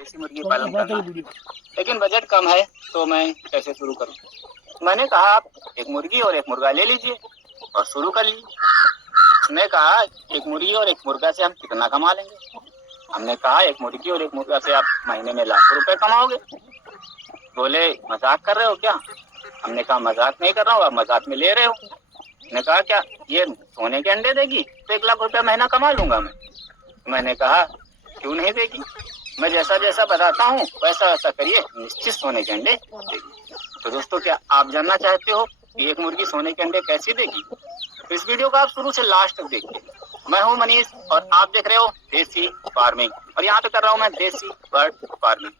देसी मुर्गी पालन करना है, लेकिन बजट कम है तो मैं कैसे शुरू करूं? मैंने कहा आप एक मुर्गी और एक मुर्गा ले लीजिए और शुरू कर लीजिए। उसने कहा एक मुर्गी और एक मुर्गा से हम कितना कमा लेंगे? हमने कहा एक मुर्गी और एक मुर्गा से आप महीने में लाखों रुपए कमाओगे। बोले मजाक कर रहे हो क्या? हमने कहा मजाक नहीं कर रहा हूँ, आप मजाक में ले रहे हो। ने कहा क्या ये सोने के अंडे देगी तो 1 लाख रुपया महीना कमा लूंगा मैं? मैंने कहा क्यों नहीं देगी, मैं जैसा जैसा बताता हूँ वैसा वैसा करिए, निश्चित सोने के अंडे देगी। तो दोस्तों क्या आप जानना चाहते हो कि एक मुर्गी सोने के अंडे कैसी देगी? तो इस वीडियो को आप शुरू से लास्ट तक देखिए। मैं हूँ मनीष और आप देख रहे हो देसी फार्मिंग, और यहाँ पे कर रहा हूँ मैं देसी बर्ड फार्मिंग।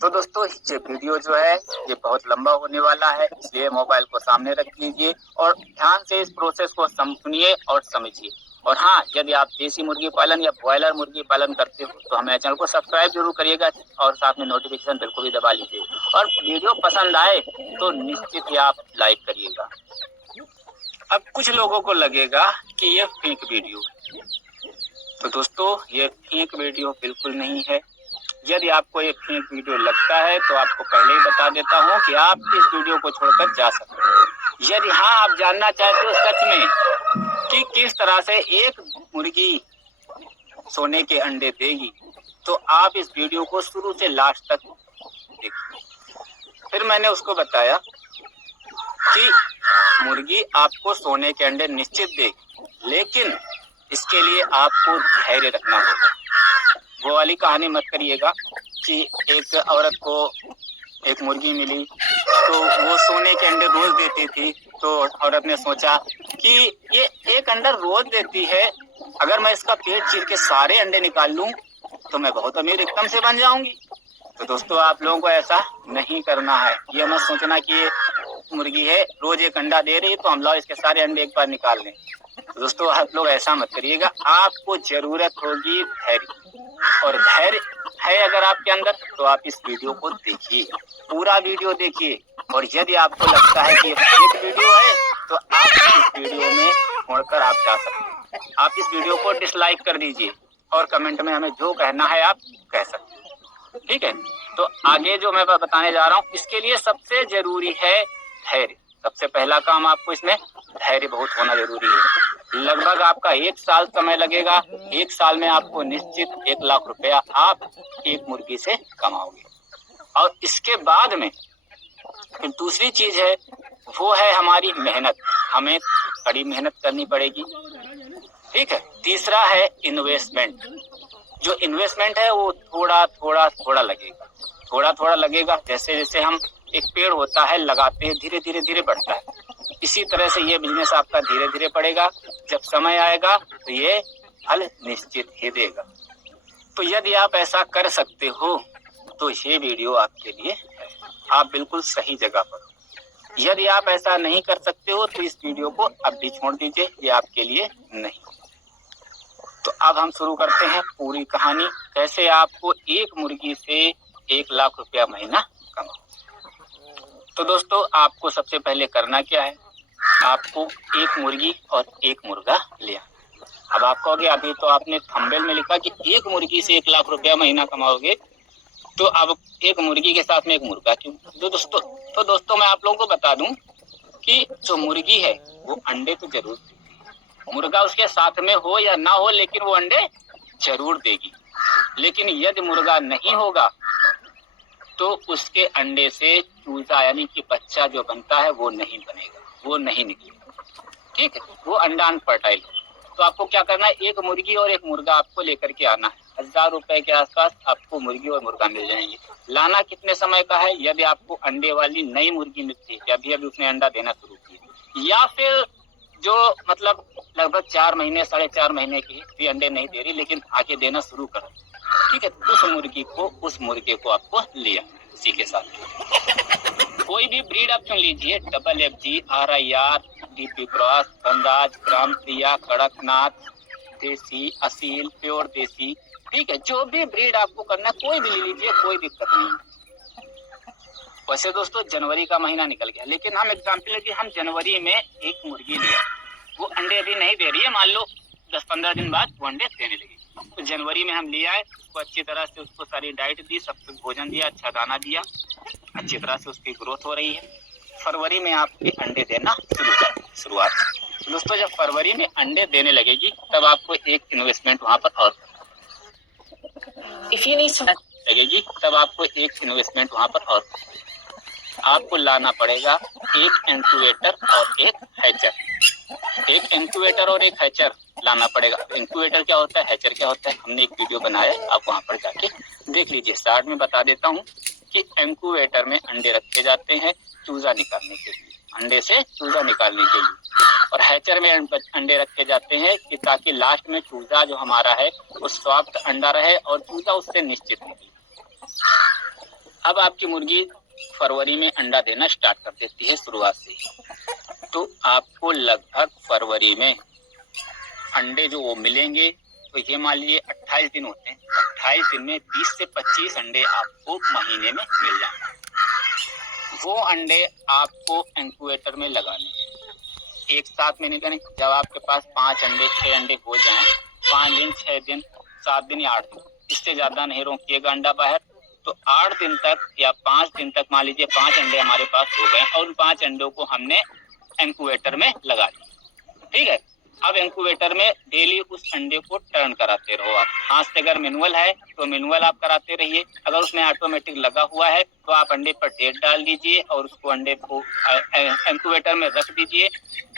तो दोस्तों ये वीडियो जो है ये बहुत लंबा होने वाला है, इसलिए मोबाइल को सामने रख लीजिए और ध्यान से इस प्रोसेस को सुनिए और समझिए। और हाँ, यदि आप देसी मुर्गी पालन या ब्रॉयलर मुर्गी पालन करते हो तो हमारे चैनल को सब्सक्राइब जरूर करिएगा और साथ में नोटिफिकेशन बिल को भी दबा लीजिए। और वीडियो पसंद आए तो निश्चित ही आप लाइक करिएगा। अब कुछ लोगों को लगेगा कि ये फेक वीडियो है, तो दोस्तों ये फेक वीडियो बिल्कुल नहीं है। यदि आपको ये फेक वीडियो लगता है तो आपको पहले ही बता देता हूँ कि आप इस वीडियो को छोड़कर जा सकते हैं। यदि हाँ आप जानना चाहते हो सच में कि किस तरह से एक मुर्गी सोने के अंडे देगी तो आप इस वीडियो को शुरू से लास्ट तक देखिए। फिर मैंने उसको बताया कि मुर्गी आपको सोने के अंडे निश्चित देगी, लेकिन इसके लिए आपको धैर्य रखना होगा। वो वाली कहानी मत करिएगा कि एक औरत को एक मुर्गी मिली तो वो सोने के अंडे रोज देती थी, तो औरत ने सोचा कि ये एक अंडा रोज देती है, अगर मैं इसका पेट चीर के सारे अंडे निकाल लूं तो मैं बहुत अमीर एकदम से बन जाऊंगी। तो दोस्तों आप लोगों को ऐसा नहीं करना है। ये मत सोचना कि ये मुर्गी है रोज एक अंडा दे रही है तो हम लाओ इसके सारे अंडे एक बार निकाल लें। तो दोस्तों आप लोग ऐसा मत करिएगा। आपको जरूरत होगी धैर्य, और धैर्य है अगर आपके अंदर तो आप इस वीडियो को देखिए, पूरा वीडियो देखिए। और यदि आपको लगता है कि ये फेक वीडियो है तो आप इस वीडियो में छोड़कर आप जा सकते हैं। आप इस वीडियो को डिसलाइक कर दीजिए और कमेंट में हमें जो कहना है आप कह सकते हैं, ठीक है? तो आगे जो मैं बताने जा रहा हूँ इसके लिए सबसे जरूरी है धैर्य। सबसे पहला काम आपको इसमें धैर्य बहुत होना जरूरी है। लगभग आपका 1 साल समय लगेगा। 1 साल में आपको निश्चित 1 लाख रुपया आप एक मुर्गी से कमाओगे। और इसके बाद में दूसरी चीज है वो है हमारी मेहनत, हमें कड़ी मेहनत करनी पड़ेगी, ठीक है? तीसरा है इन्वेस्टमेंट। जो इन्वेस्टमेंट है वो थोड़ा थोड़ा लगेगा, थोड़ा थोड़ा लगेगा। जैसे जैसे हम एक पेड़ होता है लगाते हैं धीरे धीरे बढ़ता है, इसी तरह से ये बिजनेस आपका धीरे धीरे बढ़ेगा। जब समय आएगा तो ये फल निश्चित ही देगा। तो यदि आप ऐसा कर सकते हो तो ये वीडियो आपके लिए है, आप बिल्कुल सही जगह पर हो। यदि आप ऐसा नहीं कर सकते हो तो इस वीडियो को अब भी छोड़ दीजिए, ये आपके लिए नहीं। तो अब हम शुरू करते हैं पूरी कहानी, कैसे आपको एक मुर्गी से 1 लाख रुपया महीना कमाओ। तो दोस्तों आपको सबसे पहले करना क्या है, आपको एक मुर्गी और एक मुर्गा लिया। अब आप कहोगे अभी तो आपने थंबनेल में लिखा कि एक मुर्गी से 1 लाख रुपया महीना कमाओगे, तो अब एक मुर्गी के साथ में एक मुर्गा क्यों? तो दोस्तों मैं आप लोगों को बता दूं कि जो मुर्गी है वो अंडे तो जरूर देगी, मुर्गा उसके साथ में हो या ना हो लेकिन वो अंडे जरूर देगी। लेकिन यदि मुर्गा नहीं होगा तो उसके अंडे से चूजा यानी कि बच्चा जो बनता है वो नहीं बनेगा, वो नहीं निकलेगा, ठीक है? वो अंडा अनफर्टाइल। तो आपको क्या करना है, एक मुर्गी और एक मुर्गा आपको लेकर के आना है। 1000 रुपए के आसपास आपको मुर्गी और मुर्गा मिल जाएंगे। लाना कितने समय का है, यदि आपको अंडे वाली नई मुर्गी मिलती है, अभी अभी उसने अंडा देना शुरू किया, या फिर जो मतलब लगभग 4 महीने 4.5 महीने की भी अंडे नहीं दे रही लेकिन आगे देना शुरू कर, ठीक है? उस मुर्गे को आपको लिया उसी के साथ। कोई भी ब्रीड आप चुन लीजिए, FFG, RIR, DP cross, Dhanraj, Gram Priya, Kadaknath, desi, Aseel, pure देसी, ठीक है? जो भी ब्रीड आपको करना है कोई भी ले लीजिए, कोई दिक्कत नहीं। वैसे दोस्तों जनवरी का महीना निकल गया, लेकिन हम एग्जाम्पल कि हम जनवरी में एक मुर्गी लिया, वो अंडे अभी नहीं दे रही है, मान लो 10-15 दिन बाद वो अंडे देने लगेगी। तो जनवरी में हम ले आए, उसको अच्छी तरह से उसको सारी डाइट दी, सब कुछ भोजन दिया, अच्छा दाना दिया, अच्छी तरह से उसकी ग्रोथ हो रही है। फरवरी में आपके अंडे देना शुरू कर शुरुआत। दोस्तों जब फरवरी में अंडे देने लगेगी तब आपको एक इन्वेस्टमेंट वहां पर और लगेगी, तब आपको एक इन्वेस्टमेंट वहां पर और आपको लाना पड़ेगा एक इंक्यूबेटर और एक हैचर। एक इंक्यूबेटर और एक हैचर लाना पड़ेगा। इंक्यूबेटर क्या होता है, हैचर क्या होता है, हमने एक वीडियो बनाया, आप वहां पर जाके देख लीजिए। स्टार्ट में बता देता हूँ कि इंक्यूबेटर में अंडे रखे जाते हैं चूजा निकालने के लिए, अंडे से चूजा निकालने के लिए, और हैचर में अंडे रखे जाते हैं कि ताकि लास्ट में चूजा जो हमारा है वो सॉफ्ट अंडा रहे और चूजा उससे निश्चित निकले। अब आपकी मुर्गी फरवरी में अंडा देना स्टार्ट कर देती है शुरुआत से, तो आपको लगभग फरवरी में अंडे जो वो मिलेंगे, तो ये मान लीजिए 28 दिन होते हैं, 28 दिन में 20 से 25 अंडे आपको महीने में मिल जाएंगे। वो अंडे आपको इंक्यूबेटर में लगाने हैं, एक साथ में नहीं करने। जब आपके पास 5 अंडे 6 अंडे हो जाएं, 5 दिन 6 दिन 7 दिन या 8 दिन, इससे ज्यादा नहीं रोकिएगा अंडा बाहर। तो 8 दिन तक या 5 दिन तक मान लीजिए 5 अंडे हमारे पास हो गए और उन 5 अंडों को हमने इंक्यूबेटर में लगा दिया, ठीक है। अब इंक्यूबेटर में डेली उस अंडे को टर्न कराते रहो आप। हाथ से अगर मैनुअल है तो मैनुअल आप कराते रहिए, अगर उसमें ऑटोमेटिक लगा हुआ है तो आप अंडे पर डेट डाल दीजिए और उसको अंडे को इंक्यूबेटर में रख दीजिए,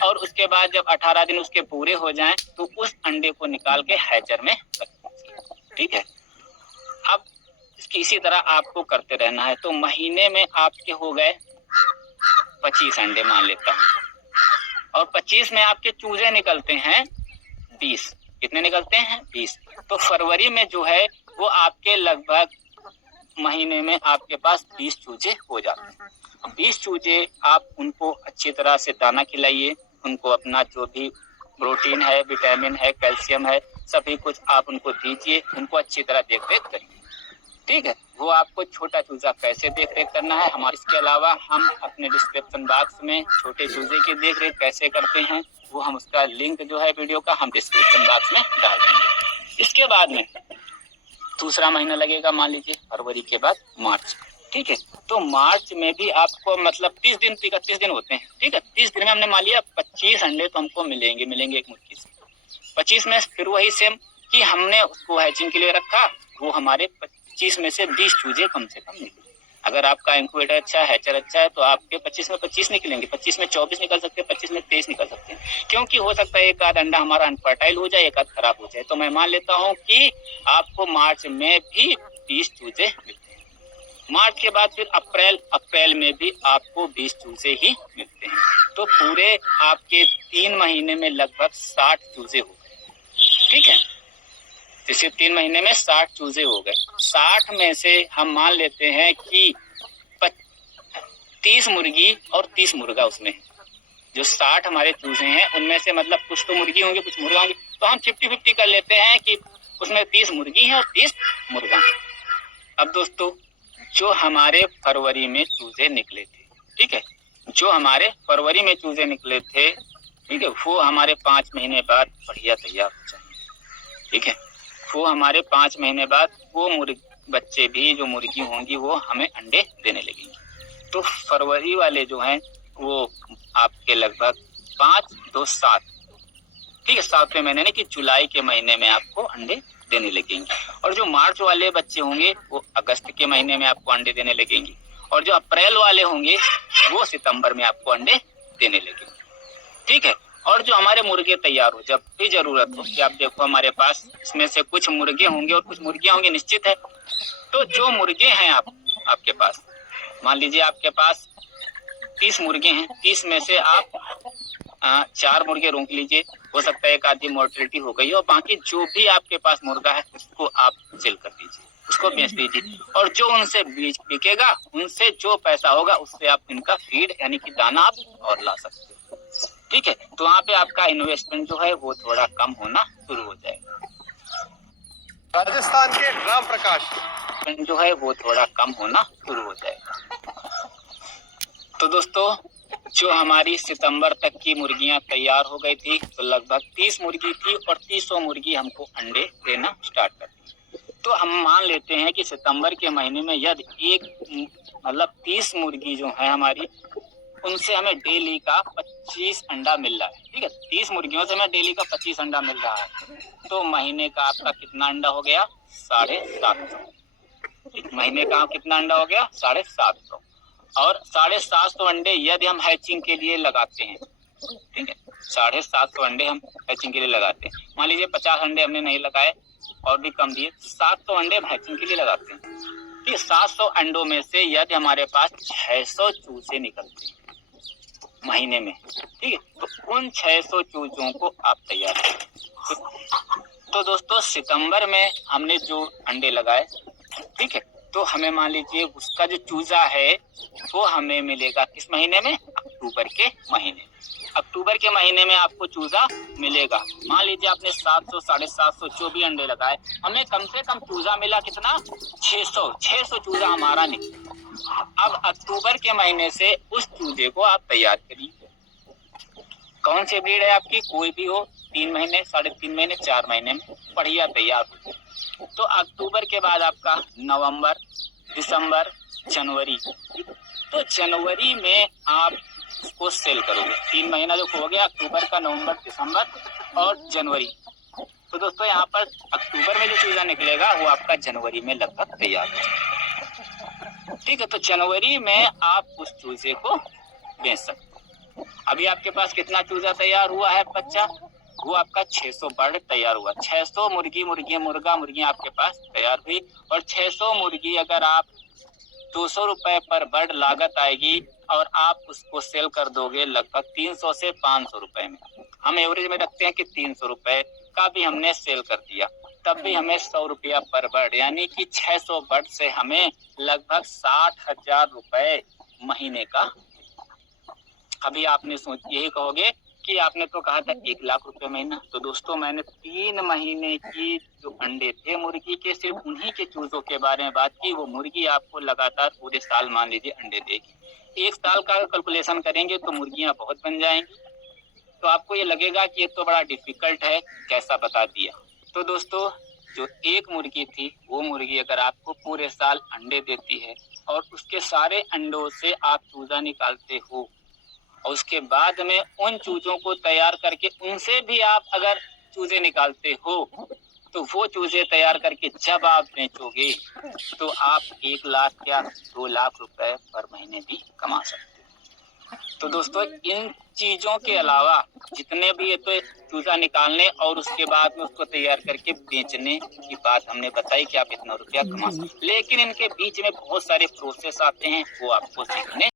और उसके बाद जब 18 दिन उसके पूरे हो जाएं तो उस अंडे को निकाल के हैचर में रख दीजिए, ठीक है। अब इसकी इसी तरह आपको करते रहना है। तो महीने में आपके हो गए 25 अंडे मान लेता हूँ, और 25 में आपके चूजे निकलते हैं 20। कितने निकलते हैं? 20। तो फरवरी में जो है वो आपके लगभग महीने में आपके पास 20 चूजे हो जाते हैं। 20 चूजे आप उनको अच्छी तरह से दाना खिलाइए, उनको अपना जो भी प्रोटीन है, विटामिन है, कैल्शियम है, सभी कुछ आप उनको दीजिए, उनको अच्छी तरह देख रेख करिए, ठीक है। वो आपको छोटा चूजा कैसे देख रेख करना है हमारे, इसके अलावा हम अपने डिस्क्रिप्शन बॉक्स में छोटे चूजे की देख रेख कैसे करते हैं वो हम उसका लिंक जो है वीडियो का हम डिस्क्रिप्शन बॉक्स में डाल देंगे। इसके बाद में दूसरा महीना लगेगा, मान लीजिए फरवरी के बाद मार्च, ठीक है। तो मार्च में भी आपको मतलब 30 दिन 31 दिन होते हैं, ठीक है। 30 दिन में हमने मान लिया 25 अंडे तो हमको मिलेंगे एक मुर्गी से। 25 में फिर वही सेम कि हमने उसको हैचिंग के लिए रखा, वो हमारे 25 में से 20 चूजे कम से कम निकले। अगर आपका इंक्यूबेटर अच्छा है, हैचर अच्छा है, तो आपके 25 में 25 निकलेंगे, 25 में 24 निकल सकते हैं, 25 में 23 निकल सकते हैं, क्योंकि हो सकता है एक आध अंडा हमारा अनफर्टाइल हो जाए, एक आध खराब हो जाए। तो मैं मान लेता हूँ कि आपको मार्च में भी 20 चूजे मिलते हैं। मार्च के बाद फिर अप्रैल में भी आपको 20 चूजे ही मिलते हैं। तो पूरे आपके 3 महीने में लगभग 60 चूजे हो गए, ठीक है। जैसे 3 महीने में 60 चूजे हो गए। 60 में से हम मान लेते हैं कि 30 मुर्गी और 30 मुर्गा उसमें है। जो 60 हमारे चूजे हैं उनमें से मतलब कुछ तो मुर्गी होंगे, कुछ मुर्गा होंगे, तो हम 50-50 कर लेते हैं कि उसमें 30 मुर्गी हैं और 30 मुर्गा हैं। अब दोस्तों जो हमारे फरवरी में चूजे निकले थे, ठीक है, जो हमारे फरवरी में चूजे निकले थे, ठीक है, वो हमारे 5 महीने बाद बढ़िया तैयार हो जाएंगे, ठीक है। वो हमारे 5 महीने बाद वो बच्चे भी जो मुर्गी होंगी वो हमें अंडे देने लगेंगे। तो फरवरी वाले जो हैं वो आपके लगभग 5, 2, 7, ठीक है, 7वें महीने ने कि जुलाई के महीने में आपको अंडे देने लगेंगे। और जो मार्च वाले बच्चे होंगे वो अगस्त के महीने में आपको अंडे देने लगेंगे, और जो अप्रैल वाले होंगे वो सितंबर में आपको अंडे देने लगेंगे, ठीक है। और जो हमारे मुर्गे तैयार हो, जब भी जरूरत हो कि आप देखो हमारे पास इसमें से कुछ मुर्गे होंगे और कुछ मुर्गियां होंगी, निश्चित है। तो जो मुर्गे हैं आपके पास, मान लीजिए आपके पास 30 मुर्गे हैं, 30 में से आप 4 मुर्गे रोक लीजिए, हो सकता है एक आधी मोर्टेलिटी हो गई हो, बाकी जो भी आपके पास मुर्गा है उसको आप सेल कर दीजिए, उसको बेच दीजिए, और जो उनसे बिकेगा उनसे जो पैसा होगा उससे आप इनका फीड यानी कि दाना आप और ला सकते हो, ठीक है। तो वहाँ पे आपका इन्वेस्टमेंट जो है वो थोड़ा कम होना शुरू हो जाएगा। राजस्थान के राम प्रकाश जो है वो थोड़ा कम होना शुरू हो जाएगा। तो दोस्तों जो हमारी सितंबर तक की मुर्गियां तैयार हो गई थी, तो लगभग 30 मुर्गी थी और 30 मुर्गी हमको अंडे देना स्टार्ट कर दी। तो हम मान लेते हैं कि सितंबर के महीने में यदि मतलब 30 मुर्गी जो है हमारी, उनसे हमें डेली का 25 अंडा मिल रहा है। ठीक है, 30 मुर्गियों से हमें डेली का 25 अंडा मिल रहा है, तो महीने का आपका कितना अंडा हो गया? 750। महीने का कितना अंडा हो गया? 750। और 750 अंडे यदि हम हैचिंग के लिए लगाते हैं, ठीक है, 750 अंडे हम हैचिंग के लिए लगाते हैं। मान लीजिए 50 अंडे हमने नहीं लगाए और भी कम दिए, 700 अंडे हम हैचिंग के लिए लगाते हैं। ठीक है, 700 अंडों में से यदि हमारे पास 600 चूजे निकलते हैं महीने में, ठीक है, तो उन 600 चूजों को आप तैयार करें। तो दोस्तों सितंबर में हमने जो अंडे लगाए, ठीक है, तो हमें मान लीजिए उसका जो चूजा है वो हमें मिलेगा किस महीने में? अक्टूबर के महीने। अक्टूबर के महीने में आपको चूजा मिलेगा। मान लीजिए आपने 700 750 जो भी अंडे लगाए, हमें कम से कम चूजा मिला कितना? 600 चूजा हमारा निकला। अब अक्टूबर के महीने से उस चूजे को आप तैयार करिए। कौन सी ब्रीड है आपकी? कोई भी हो, 3 महीने, 3.5 महीने, 4 महीने में बढ़िया तैयार हो। तो अक्टूबर के बाद आपका नवंबर, दिसंबर, जनवरी, तो जनवरी में आप उसको सेल करोगे। 3 महीना जो हो गया, अक्टूबर का, नवंबर, दिसंबर और जनवरी। तो दोस्तों यहाँ पर अक्टूबर में जो चूजा निकलेगा वो आपका जनवरी में लगभग तैयार हो जाएगा। ठीक है, तो जनवरी में आप उस चूजे को बेच सकते। अभी आपके पास कितना चूजा तैयार हुआ है बच्चा? वो आपका 600 बर्ड तैयार हुआ। 600 मुर्गियां आपके पास तैयार हुई। और 600 मुर्गी अगर आप 200 रुपए पर बर्ड लागत आएगी और आप उसको सेल कर दोगे लगभग 300 से 500 रुपए में। हम एवरेज में रखते हैं कि 300 रुपए का भी हमने सेल कर दिया, तब भी हमें 100 रुपया पर बर्ड, यानी कि 600 बर्ड से हमें लगभग 60,000 रुपए महीने का। अभी आपने यही कहोगे कि आपने तो कहा था 1 लाख रुपए महीना। तो दोस्तों मैंने 3 महीने की जो अंडे थे मुर्गी के, सिर्फ उन्हीं के चूजों के बारे में बात की। वो मुर्गी आपको लगातार पूरे साल मान लीजिए अंडे देगी। 1 साल का कैलकुलेशन करेंगे तो मुर्गियां बहुत बन जाएंगी। तो आपको ये लगेगा कि ये तो बड़ा डिफिकल्ट है, कैसा बता दिया। तो दोस्तों जो एक मुर्गी थी, वो मुर्गी अगर आपको पूरे साल अंडे देती है और उसके सारे अंडों से आप चूजा निकालते हो और उसके बाद में उन चूजों को तैयार करके उनसे भी आप अगर चूजे निकालते हो, तो वो चूजे तैयार करके जब आप बेचोगे तो आप 1 लाख या 2 लाख रुपए पर महीने भी कमा सकते हो। तो दोस्तों इन चीजों के अलावा जितने भी, ये तो चूजा निकालने और उसके बाद में उसको तैयार करके बेचने की बात हमने बताई कि आप इतना रुपया कमा सकते, लेकिन इनके बीच में बहुत सारे प्रोसेस आते हैं, वो आपको सीखने